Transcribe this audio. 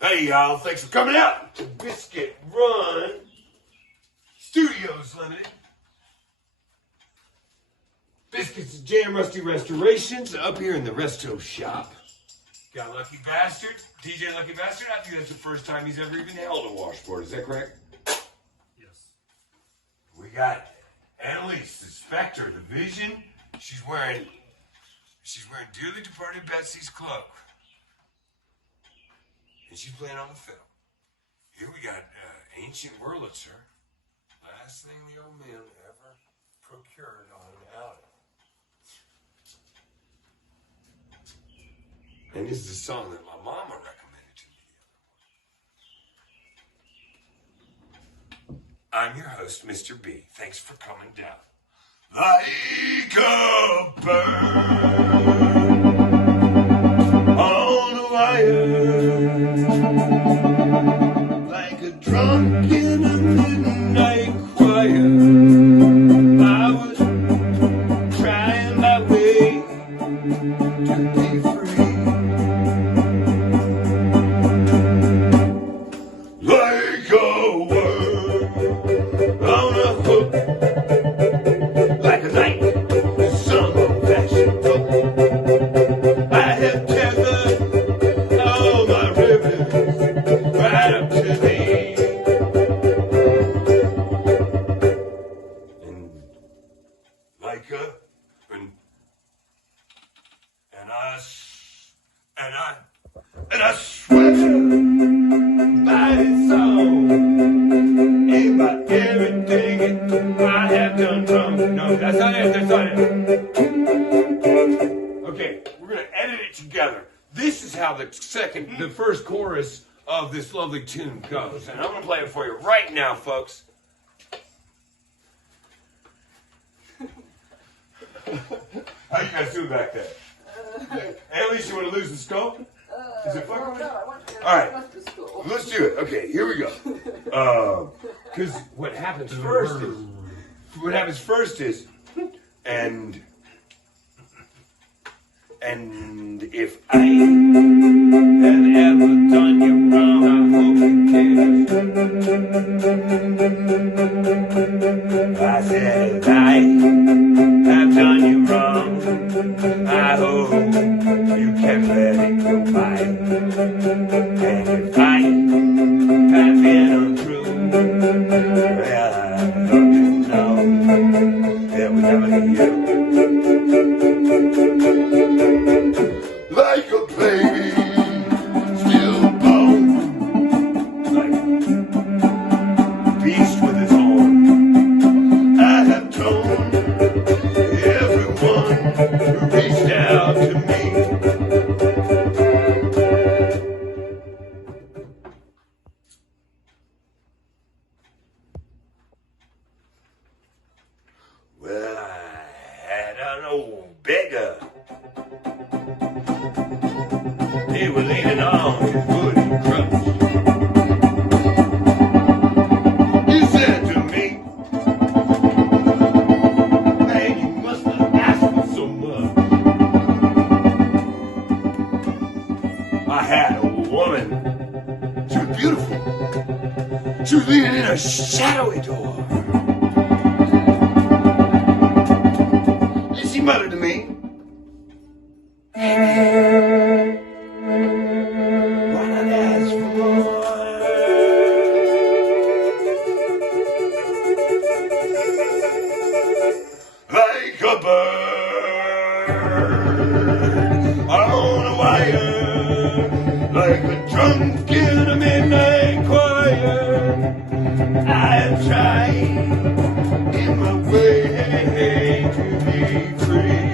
Hey y'all, thanks for coming out to Biscuit Run Studios Limited. Biscuits and Jam Rusty Restorations up here in the resto shop. Got Lucky Bastard, DJ Lucky Bastard. I think that's the first time he's ever even held a washboard. Is that correct? Yes. We got Annalise, the Spectre, the Vision. She's wearing dearly departed Betsy's cloak. And she's playing on the fiddle. Here we got Ancient Wurlitzer. Last thing the old man ever procured on an outing. And this is a song that my mama recommended to me. I'm your host, Mr. B. Thanks for coming down. Like a bird on a wire, like a drunk in a midnight choir. I was trying my way to be free. Like a worm on a hook, like a knight, some old-fashioned book. I have tethered all my rivers right up to thee. And like a, and I swear by his song and by everything I have done wrong. No, that's not it. That's not it. Okay, we're gonna edit it together. This is how the first chorus of this lovely tune goes, and I'm gonna play it for you right now, folks. How you guys doing back there? Annalise, you want to lose the skull? Is it fucking with you? All right, let's do it. Okay, here we go. Because what happens first is, and if I have ever done you wrong, I hope you care. I said if I have done you wrong, I hope you can let it go by. And if I have been untrue, well, I hope you know it was never you. Like a baby, still born, like a beast with its horn. I have told everyone who reached out to me. Well, I had an old beggar. He was leaning on his wooden crutch. He said to me, man, you must not ask for so much. I had a woman. She was beautiful. She was leaning in a shadowy door. And she muttered to me, like a bird on a wire, like a drunk in a midnight choir. I am trying in my way to be free.